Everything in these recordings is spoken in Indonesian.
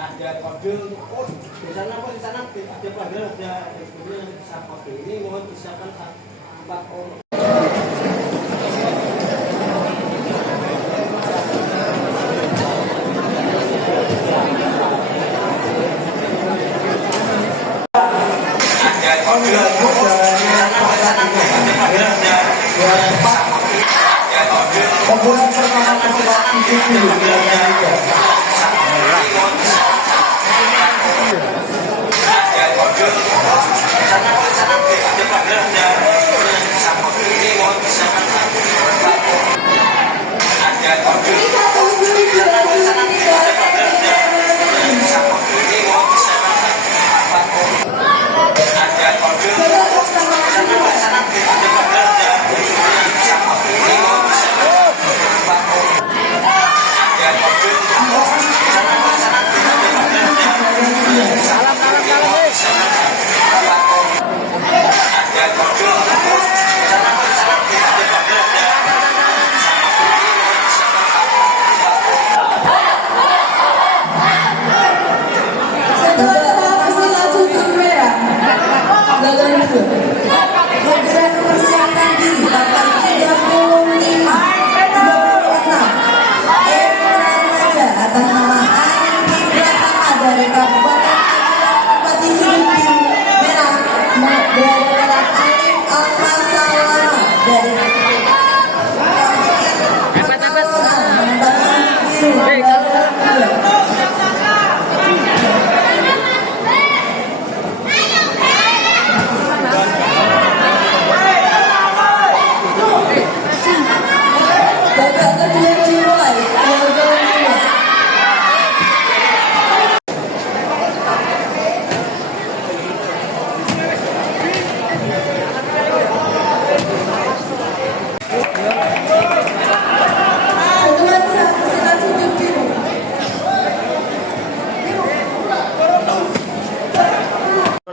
ada kode. Oh, di sana apa di sana ada panggilan ada sebetulnya yang bisa kode ini mohon disiapkan Pak Om. Pembunuhan pertama nasional individu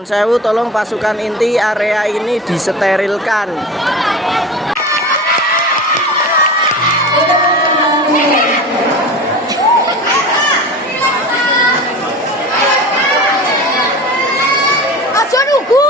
Sewu, tolong pasukan inti area ini disterilkan. Aja nunggu.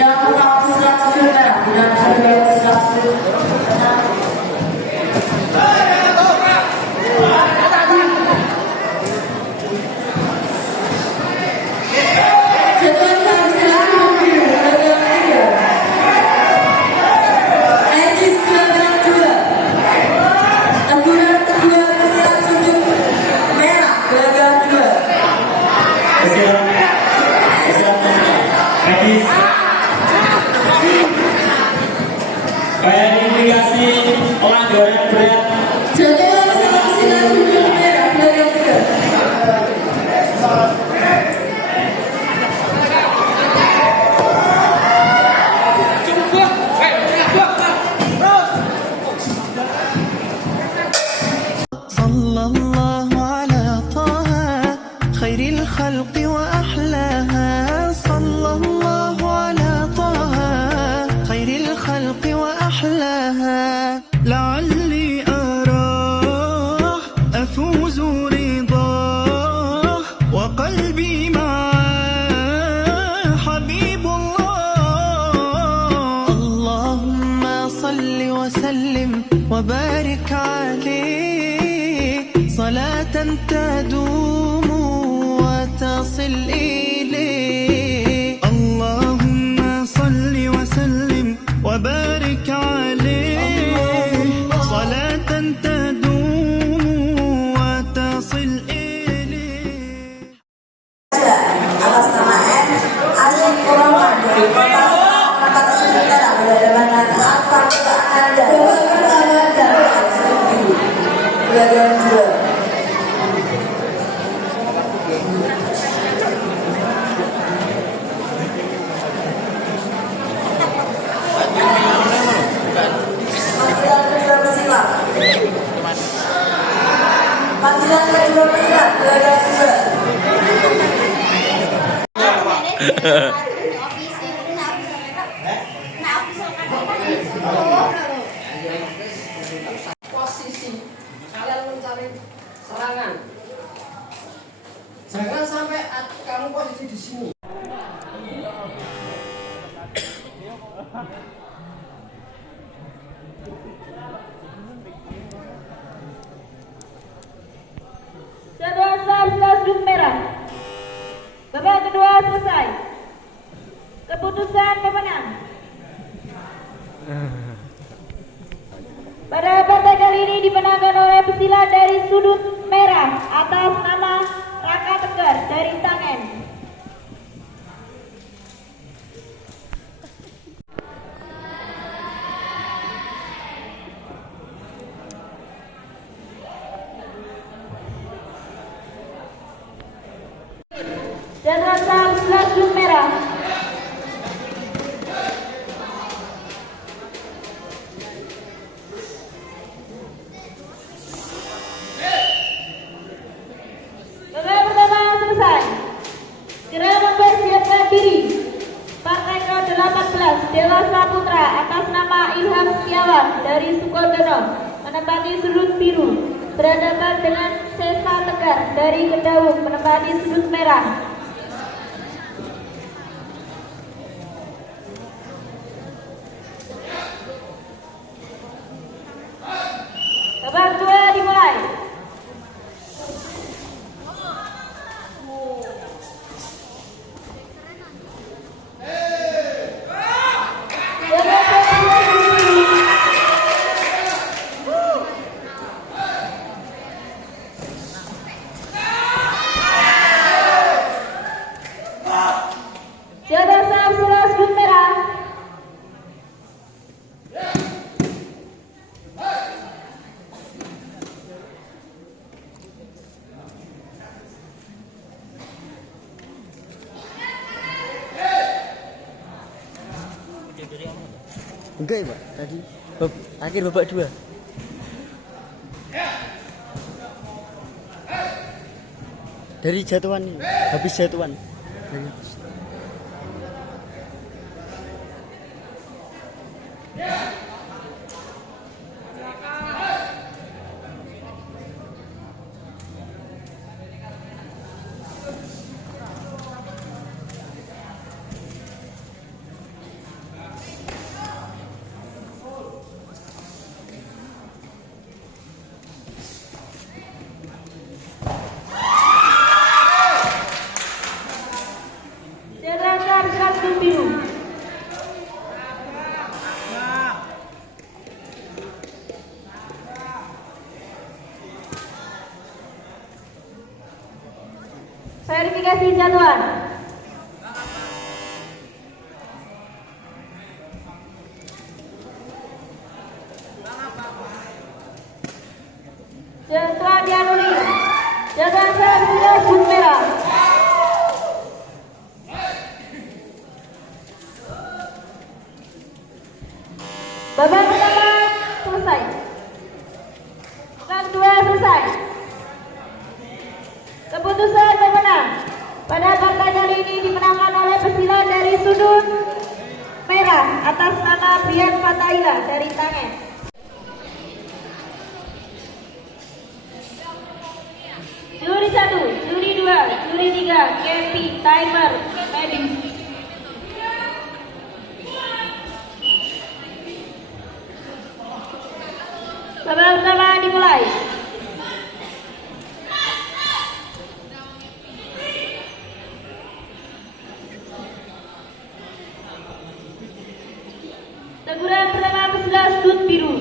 Jangan dan kedua pesilat sudut tengah. Verifikasi pelanggaran berat. Jadwal silat sudut merah belakang 3. Sallallahu ala taha khairil khalqi wa ahlaha. Sallallahu ala taha khairil khalqi wa ahlaha. لعلي أراه أفوز رضاه وقلبي معاه حبيب الله. اللهم صل وسلم وبارك عليه صلاة تدوم وتصل إليه. اللهم صل وسلم وبارك عليه صلاة تدوم وتصل إليه. Atas nama N. Asyik Kurangman dari Kota Perangkat Sementara berhadapan dengan Akbar Ananda. Belakang 2. Panggilan kedua pesilat. Panggilan kedua pesilat belakang 2. Posisi kalian mencari serangan. Jangan sampai kamu posisi di sini. Jadwal silat sudut merah. Babak kedua selesai. Keputusan pemenang. Pada partai kali ini dimenangkan oleh pesilat dari sudut merah atas nama Raka Tegar dari Tangen. Dan rasa silat sudut merah. Babak pertama selesai. Segera mempersiapkan diri. Partai ke-18 Dewasa Putra atas nama Ilham Setiawan dari Sukodono menempati sudut biru. Berhadapan dengan Sesa Tegar dari Kedawung menempati sudut merah. Babak kedua dimulai. Jadwal silat sudut merah. Enggak ya, Pak? Tadi akhir babak 2. Dari jatuhan nih, habis jatuhan. Verifikasi jadwal. Setelah dianulir, jadwal sudah sudut merah. Babak pertama selesai. Babak kedua selesai. Keputusan pemenang pada partai kali ini dimenangkan oleh pesilat dari sudut merah atas nama Brian Fatahila dari Tangen. Juri 1, juri 2, juri 3, Kevin, Timer, Medi. Babak pertama dimulai. Teguran pertama pesilat sudut biru.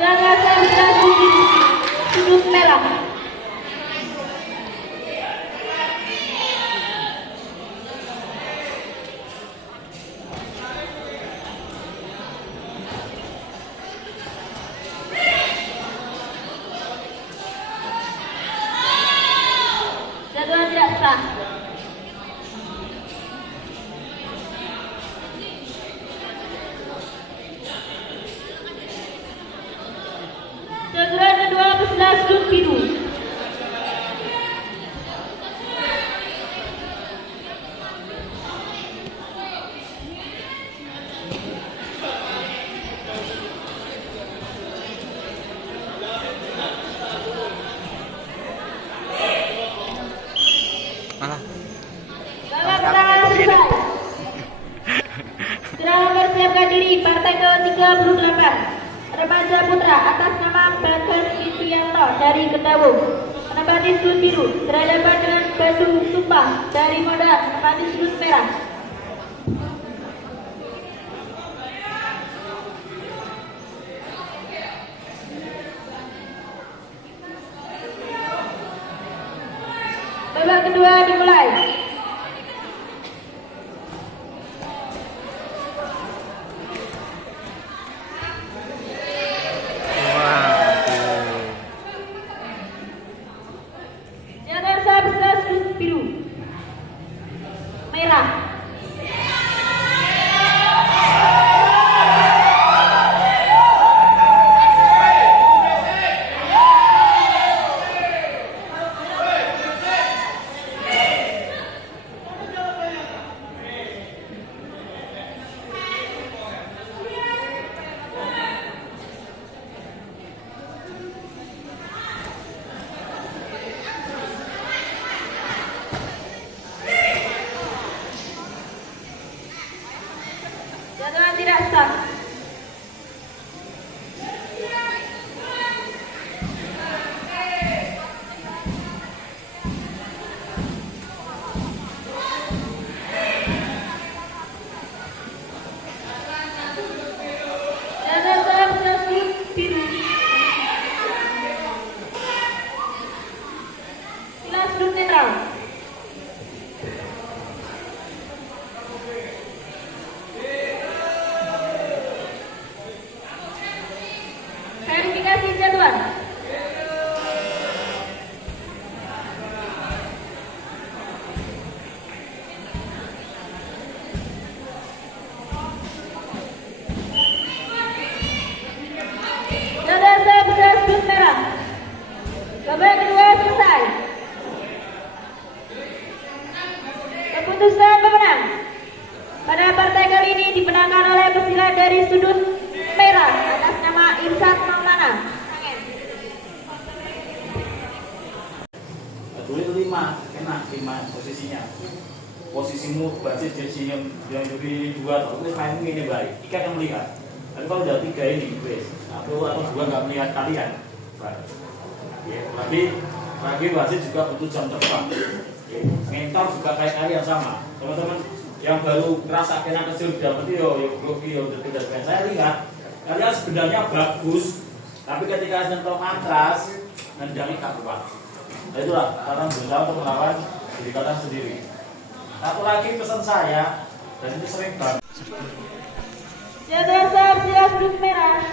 Jaga pesilat sudut merah. Jadwal tidak sah. Teguran kedua pesilat sudut biru. Babak pertama selesai. Sudah mempersiapkan diri partai ke-38 remaja putra atas nama Bagas Sitianto dari Ketawung menempati sudut biru berhadapan dengan Bandung Sumpah dari Modal menempati sudut merah. Babak kedua dimulai. Jadwal sah pesilat sudut biru. Merah. Jadwal tidak sah. Jadwal sah pesilat sudut biru. Pesilat sudut netral. Verifikasi jadwal. Jadwal sah pesilat sudut merah. Babak kedua selesai. Keputusan pemenang pada partai kali ini dimenangkan oleh pesilat dari sudut merah atas nama Irsyad Maulana. Dulu itu 5, enak 5 posisinya. Posisimu basis jadi yang juri 2 atau main ini baik. Ikan yang melihat. Tapi kalau udah 3 ini, wes atau 2 nggak melihat kalian. Ya, lagi wasit juga butuh jam terbang. Ya, mentor juga kayak kalian sama. Teman-teman yang baru ngerasa kena kecil dapat yo grogi yo tidak. Saya lihat kalian sebenarnya bagus, tapi ketika nyentuh matras nendangnya gak kuat. Nah itulah kalian berusaha untuk melawan diri kalian sendiri. Satu lagi pesan saya, dan itu sering banget. Jadwal siap sudut merah.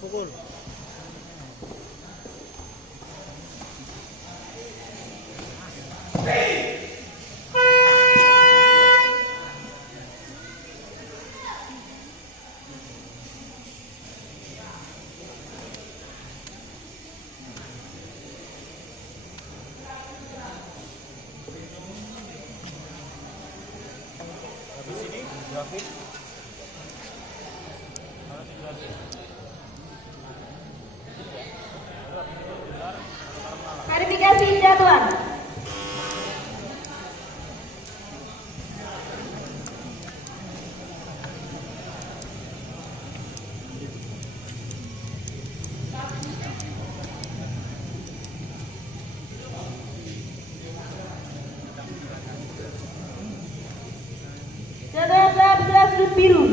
Pukul. Verifikasi jadwal. Jadwal siap sudut biru.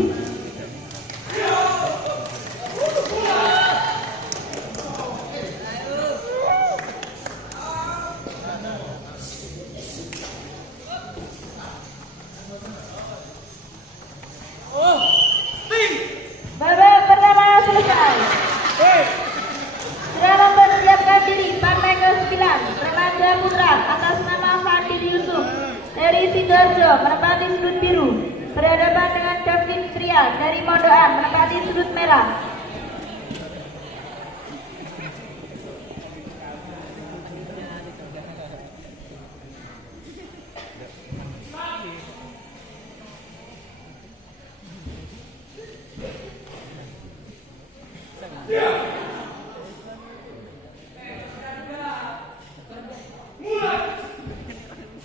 Babak pertama selesai. Sudah mempersiapkan diri partai ke-9 Remaja Putra atas nama Fadil Yusuf dari Sidoarjo menempati sudut biru berhadapan dengan Davin Pria dari Mondoan menempati sudut merah.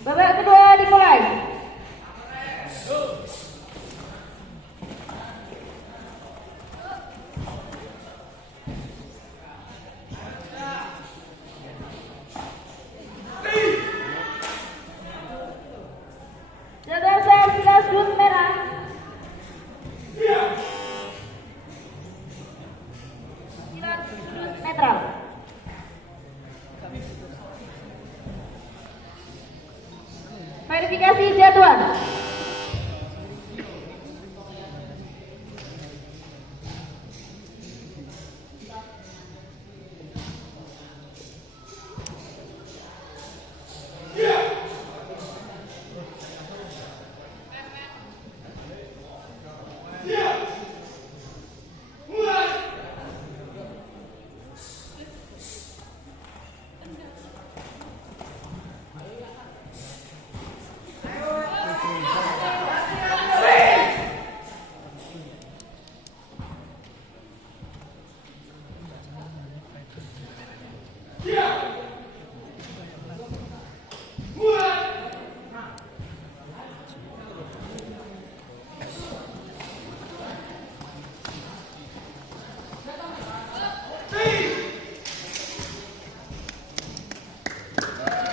Babak kedua dimulai. Jadwal siap sudut merah. Silat sudut netral. Verifikasi jadwal.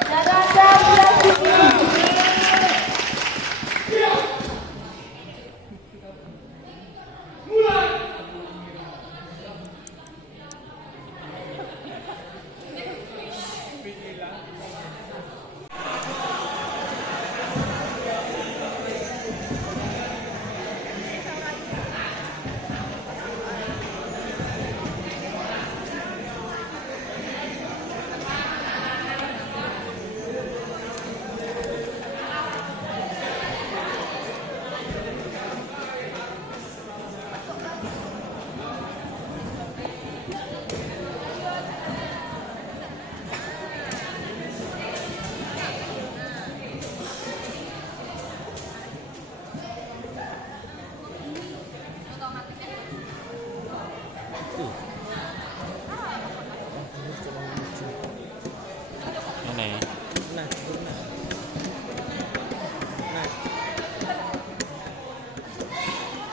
Jadwal siap sudut biru.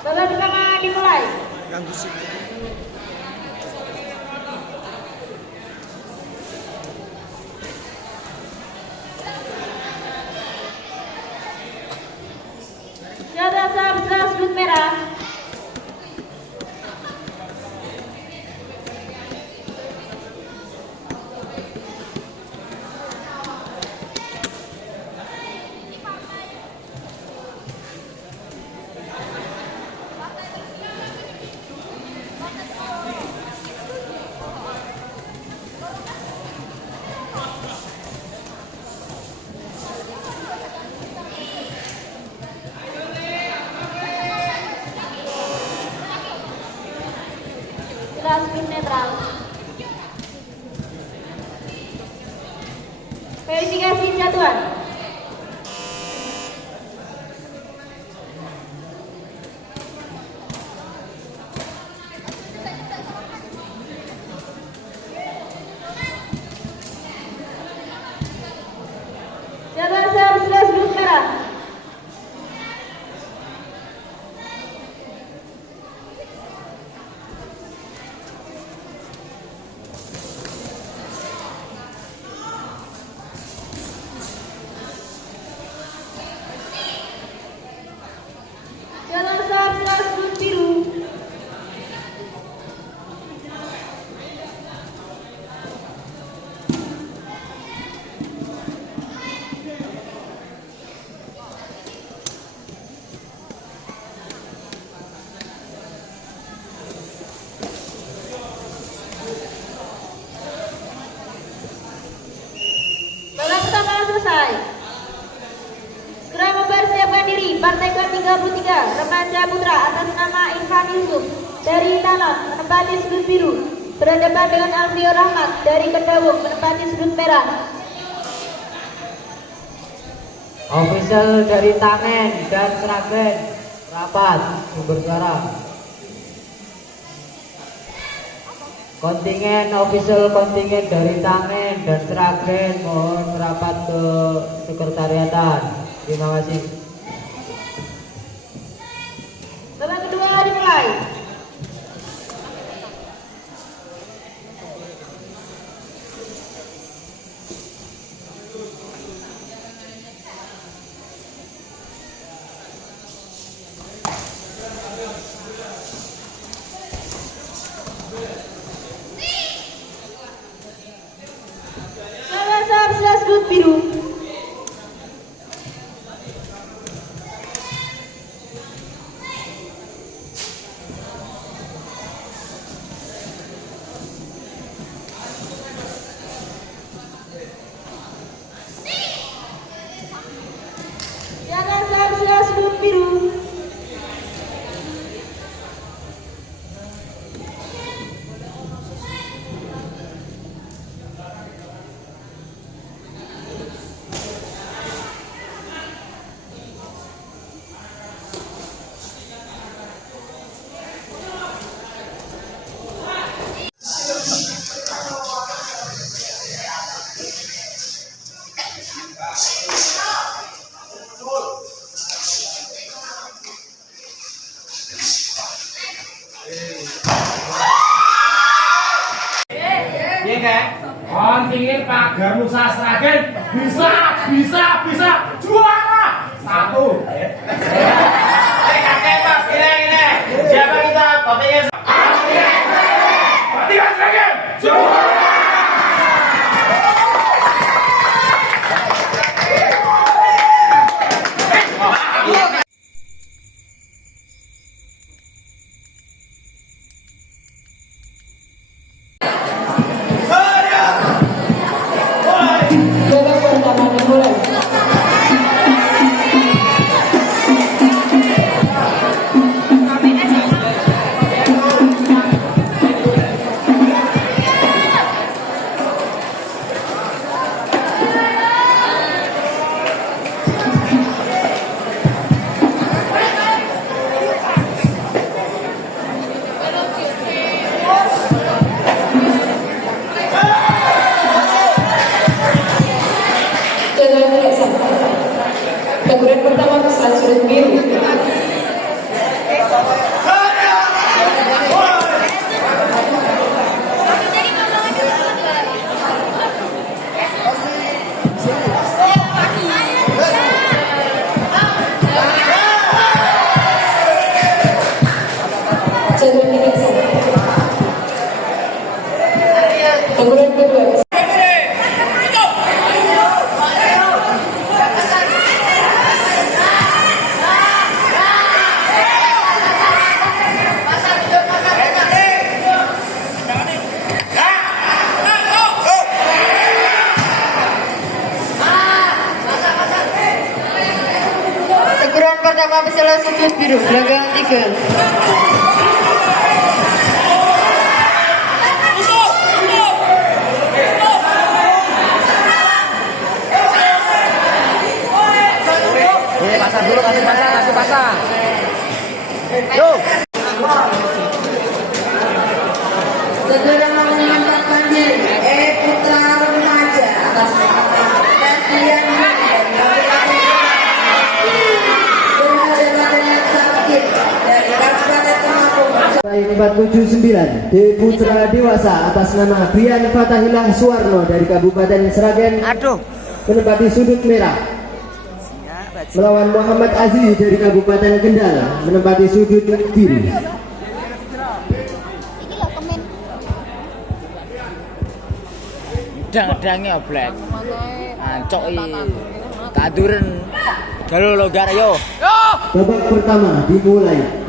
Babak pertama dimulai. Ganggu sih. Jadwal sebelah sudut merah. Sudut netral. Verifikasi jadwal. Jadwal sebelah sudut merah. Jadwal sebelah sudut biru. Babak pertama selesai. Segera mempersiapkan diri. Partai ke-33 Remaja Putra atas nama Irfan Yusuf dari Tanam menempati sudut biru, berhadapan dengan Alfio Rahmat dari Kedawung menempati sudut merah. Official dari Tangen dan Sragen rapat sumber suara. Official kontingen dari Tangen dan Sragen mohon merapat ke sekretariatan. Terima kasih. Babak kedua dimulai. Jadwal sebelah sudut biru. Jadwal sebelah sudut biru. Iya kan? Kontingen Pagar Nusa Sragen bisa juara 1. Kakek Mas ini. Siapa kita? Kontingen Sragen juara. pertama peserta sudut biru gelanggang 3. Pasang dulu, kasih pasang. Yuk. Segera menempatkan diri Putra Remaja atas nama Ferdian berhadapan dengan Sakit dari Kabupaten Temanggung. 479 D Putra Dewasa atas nama Brian Fatahillah Suwarno dari Kabupaten Sragen menempati sudut merah, melawan Muhammad Aziz dari Kabupaten Kendal menempati sudut biru. Dang-dangnya oblek. Ancok taduren. Galo longgar yo. Babak pertama dimulai.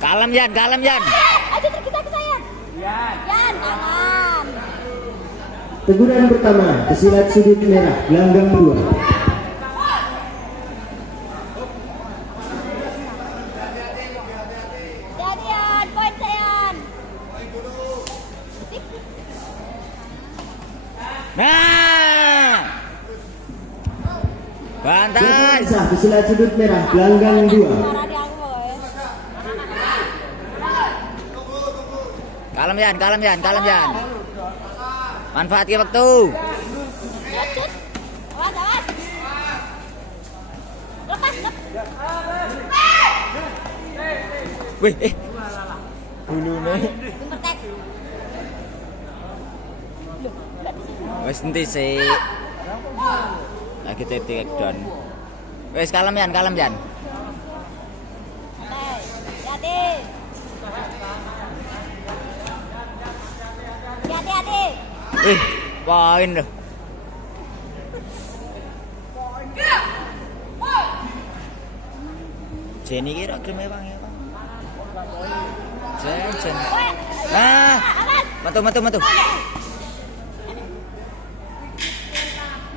Kalem Yan. Ayo kita Yan. Yan, tangan. Teguran pertama pesilat sudut merah gelanggang 2. Yan, poin Yan. Bantai. Sah pesilat sudut merah gelanggang 2. Kalem Yan. Manfaatkan waktu. Wih, bulune. Wis enti sik. Lagi take down. Wis kalem Yan. Hati-hati. Poin loh. Jenny kira gelem Bang ya, Bang. Jen. Metu.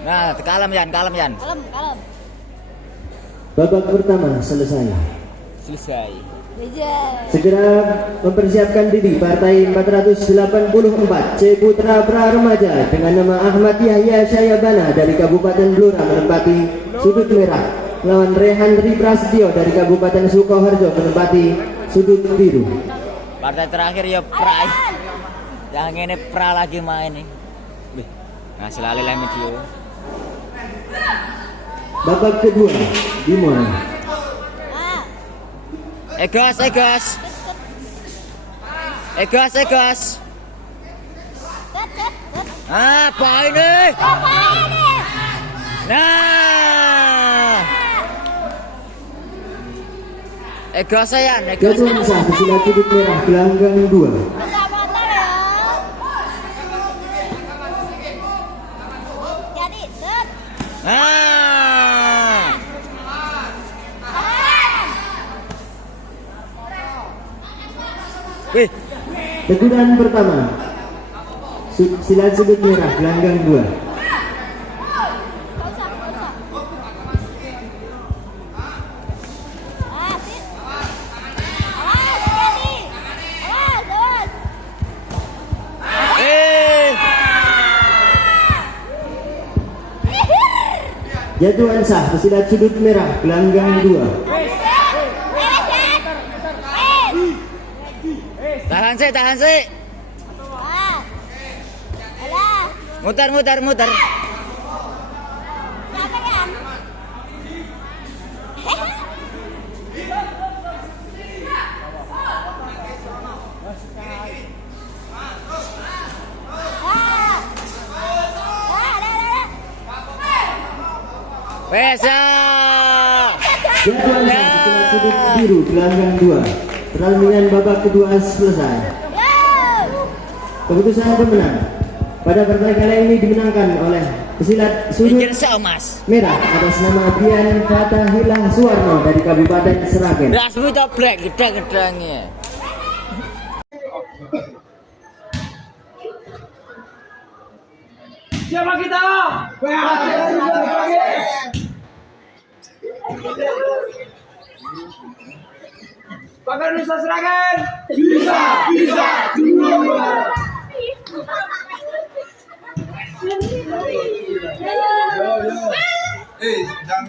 Nah, kalem Yan. Kalem. Babak pertama selesai. Segera mempersiapkan diri partai 484 C Putra Pra Remaja dengan nama Ahmad Yahya Syayabana dari Kabupaten Blora menempati sudut merah, lawan Rehan Tri Prasetyo dari Kabupaten Sukoharjo menempati sudut biru. Partai terakhir ya Pra. Yang ini Pra lagi main nih. Wih, ngasih lali video. Babak kedua dimulai. Egas. Apa ini? Nah. Egas Yan. Gabung sah pesilat sudut merah gelanggang 2. Wih, Teguran pertama silat sudut merah gelanggang 2. Jatuhan sah pesilat sudut merah gelanggang 2. Tahan sih. Muter. Pesa. Jatuhan sah pesilat sudut biru gelanggang 2. Pertandingan babak kedua selesai. Keputusan pemenang pada pertandingan kali ini dimenangkan oleh pesilat sudut merah atas nama Brian Fatahillah Suwarno dari Kabupaten Sragen. Dasmu toplek gedang-gedangnya. Siapa kita? Pakai Nusa Seragen. Bisa, Jangan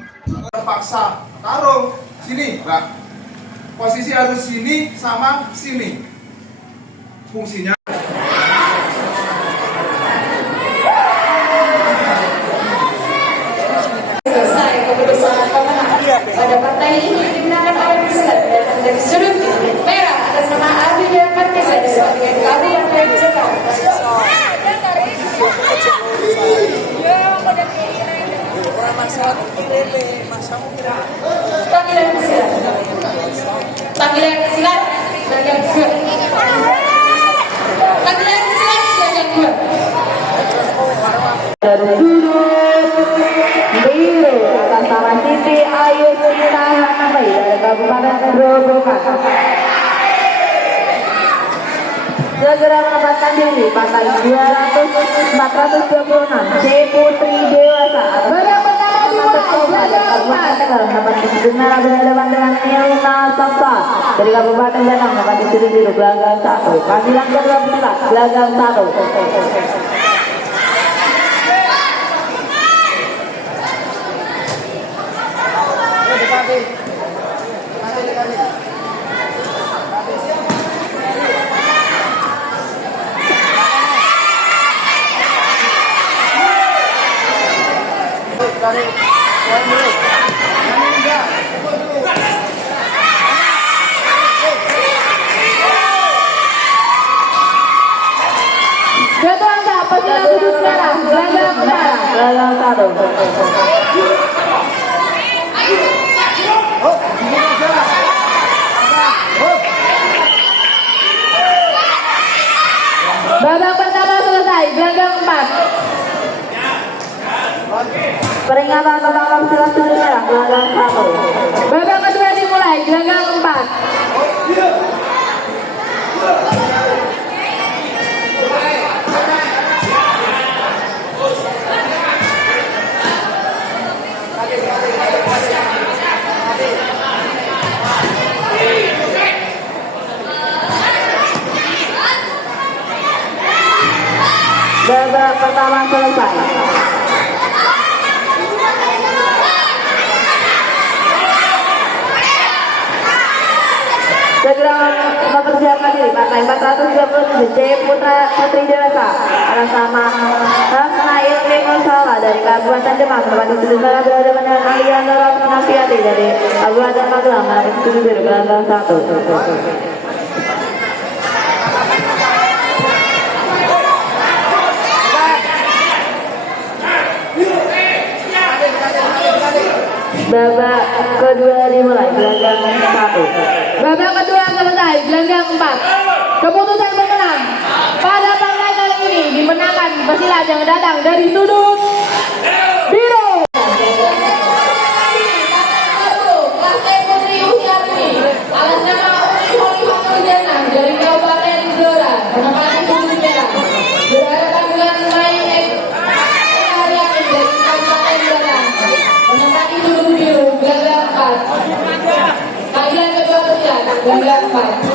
terpaksa tarung sini, Mbak. Posisi harus sini sama sini. Fungsinya. Selesai keputusan pemenang. Pada partai ini dimenangkan oleh peserta datang dari sudut merah atas nama Abidja Markesa dari bagian Kabupaten Jepang. Panggilan silat. Panggilan silat bagian dua. Panggilan silat bagian dua. Dari sudut biru atas nama Siti Ayu Sinta Hanamai dari Kabupaten Grobogan. Segera menempatkan diri pasal 426 C Putri Dewasa. Barang pertama dimulai dalam dapat benar berhadapan dengan Nilna Sapta dari Kabupaten Jateng dapat disuruh biru gelanggang 1. Panggilan kedua silat gelanggang 1. Gelanggang 1. Babak pertama selesai, gelanggang 4. Peringatan pertama silat sudut merah, gelanggang 1. Babak kedua dimulai, gelanggang 4. Babak pertama selesai. Segera mempersiapkan diri partai 427 C Putri Dewasa atas nama Nail Mingusala dari Kabupaten Demak tempat disuruh berhadapan dengan Aliana Rafiati dari Kabupaten Magelang tempat disuruh biru gelanggang 1. Babak kedua dimulai, gelanggang 1. Babak kedua selesai, gelanggang 4. Keputusan pemenang pada partai kali ini dimenangkan pesilat yang datang dari sudut biru. Partai Putri Usia Bumi atas nama Uli Holy Hangudana dari Kabupaten Blora menempati sudut merah berhadapan dengan Mai Ariani dari Kabupaten Blora menempati sudut biru gelanggang 4. Panggilan kedua pesilat gelanggang 4.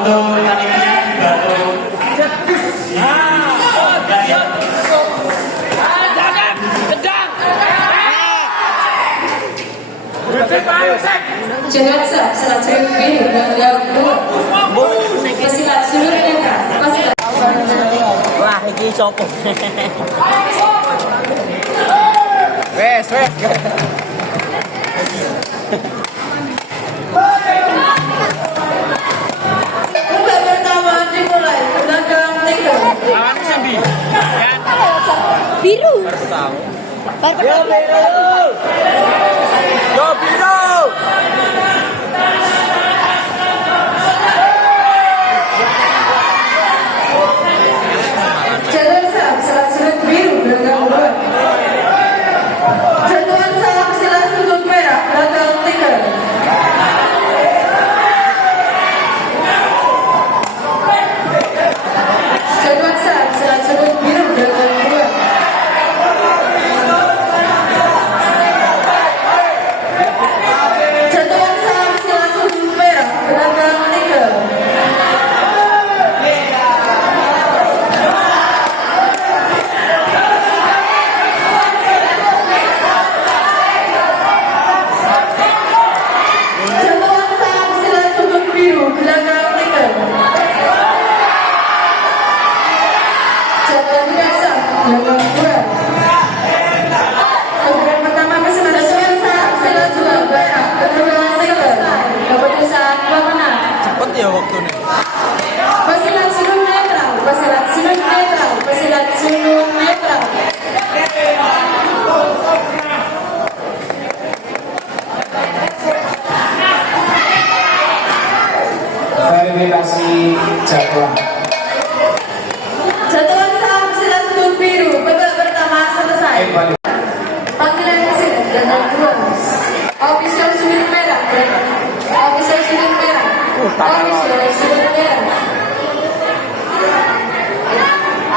untuk pertandingannya dibantu. Jangan salah satu biru dan pesilat sudut netra. Wah, iki sopo? Wes. Babak pertama dimulai. Belakang 3. Lawan Sendi. Biru. Yo biru. Jangan salah sudut biru belakang 2. Jatuhan salah pesilat sudut merah belakang 3. Jatuhan salah pesilat sudut biru belakang 2. Jatuhan salah pesilat sudut merah belakang 3. Jatuhan salah pesilat sudut biru belakang 3. Jatuhan biasa belakang 2. Kemudian pertama pesilat jatuhan salah pesilat sudut merah belakang 3. Keputusan pemenang. Cepet ya waktunya. Pesilat sudut netral, pesilat sudut netral, pesilat sudut netral. Verifikasi jadwal. Jatuhan salah pesilat sudut biru, babak pertama selesai. Panggilan pesilat dengan 2. Official sudut merah, official sudut merah, official sudut merah.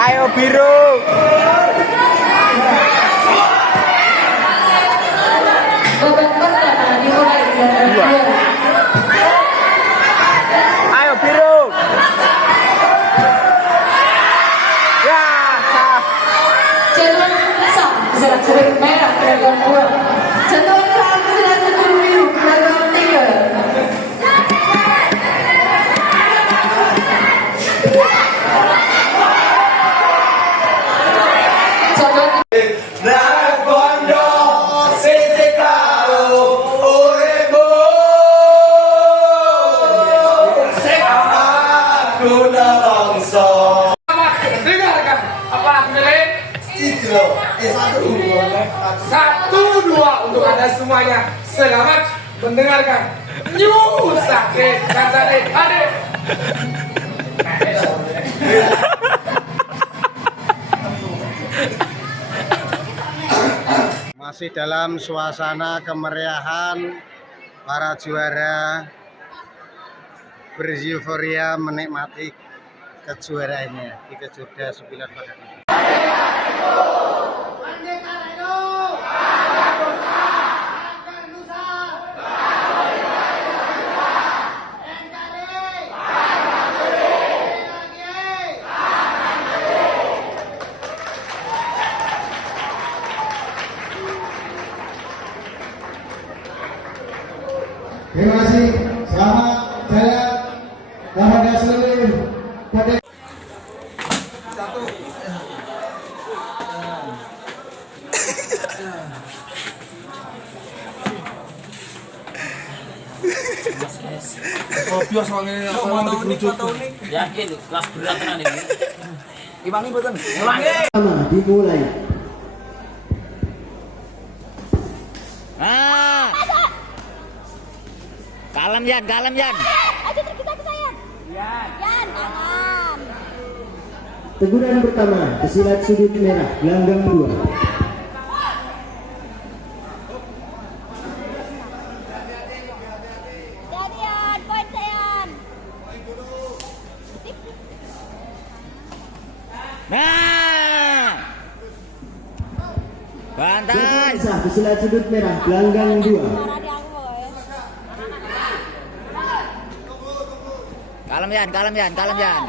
Ayo biru. Babak pertama dimulai dengan 2. Ayo biru. Ya, sah. Jatuhan sah pesilat sudut merah belakang 2. Jatuhan sah pesilat sudut biru belakang 3. Dengarkan apa dengerin? 1, 2 untuk anda semuanya. Selamat mendengarkan. New sakit kata adik. Masih dalam suasana kemeriahan, para juara beryuforia menikmati kejuaraannya di Kejurda 9 pada ini. Terima kasih. Selamat jalan kepada seluruh pada Biasa soalnya orang dikerucut. Yakin kelas berat tenan ini. Iwangi mboten. Pertama dimulai. Ah. Kalem Yan. Ayo kita Yan. Yan, tangan. Teguran pertama, pesilat sudut merah, gelanggang 2. Yan, poin Yan. Nah. Bantai. Sah, pesilat sudut merah, gelanggang 2. Kalem Yan.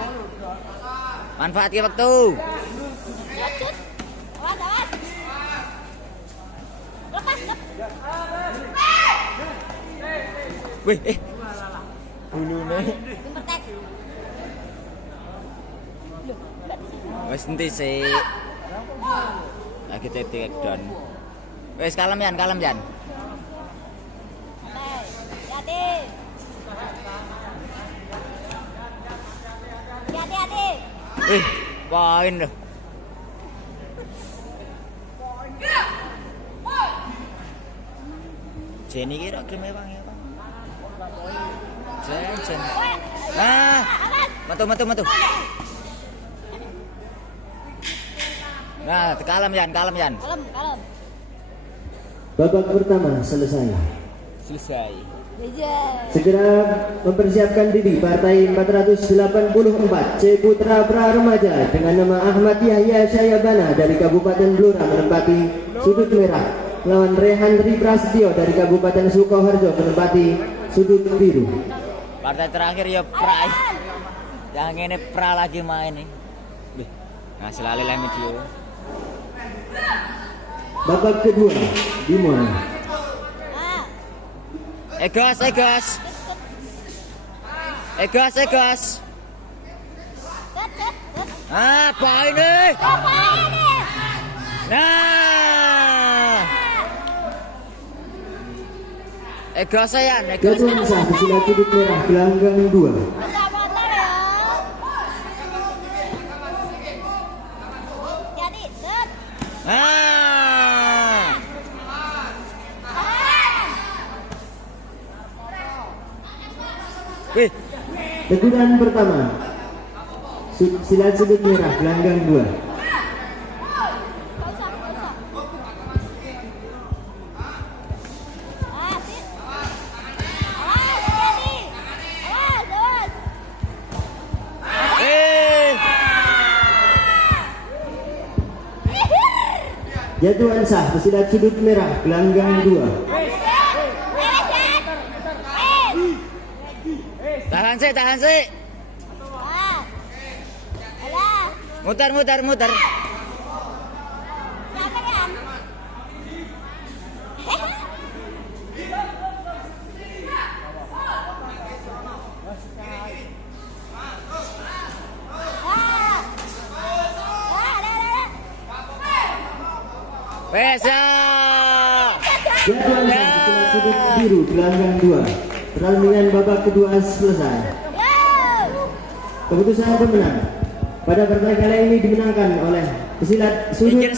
Manfaatkan waktu. Wih, bulune. Wis enti sih. Lagi take down. Wis kalem Yan. Hati-hati. Wih, poin loh. Jenny kira gelem ewang ya, Bang. Jen. Ah, metu. Nah, kalem Yan. Kalem. Babak pertama selesai. Segera mempersiapkan diri partai 484 C Putra Pra Remaja dengan nama Ahmad Yahya Syayabana dari Kabupaten Blora menempati sudut merah, lawan Rehan Tri Prasetyo dari Kabupaten Sukoharjo menempati sudut biru. Partai terakhir ya Pra. Yang ini Pra lagi main nih. Wih, ngasih lali video. Babak kedua dimulai. Egas. Apa ini? Nah. Egas Yan. Gabung sah pesilat sudut merah gelanggang 2. Wih, teguran pertama. Silat sudut merah gelanggang 2. Jatuhan sah pesilat sudut merah gelanggang 2. Tahan sih. Muter. Besa. Jatuhan sah pesilat sudut biru gelanggang 2. Pertandingan babak kedua selesai. Keputusan pemenang pada pertandingan kali ini dimenangkan oleh pesilat sudut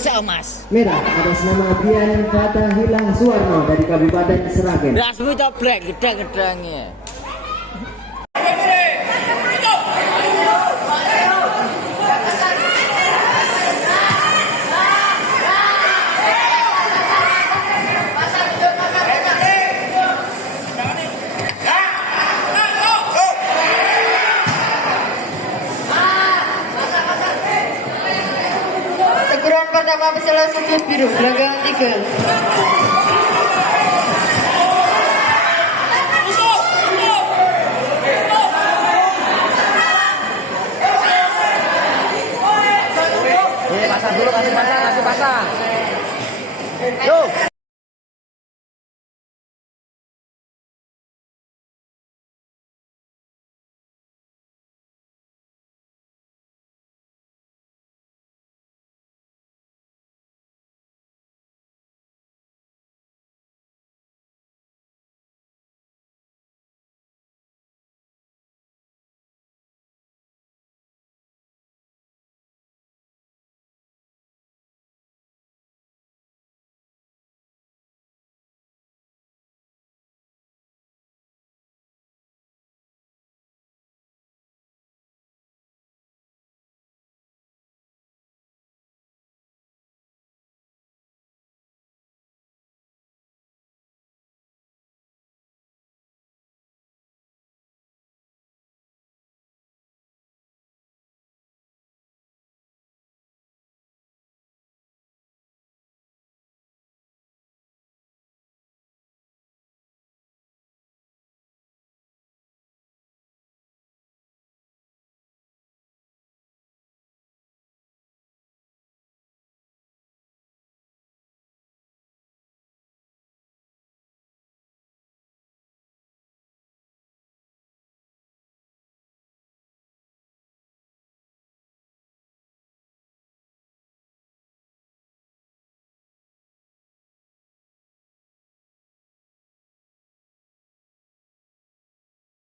merah atas nama Bian Fatahillah Suwarno dari Kabupaten Seragen. Dasmu coplek gedang-gedangnya. Teguran pertama pesilat sudut biru gelanggang 3. Pasang dulu, kasih pasang. Yuk.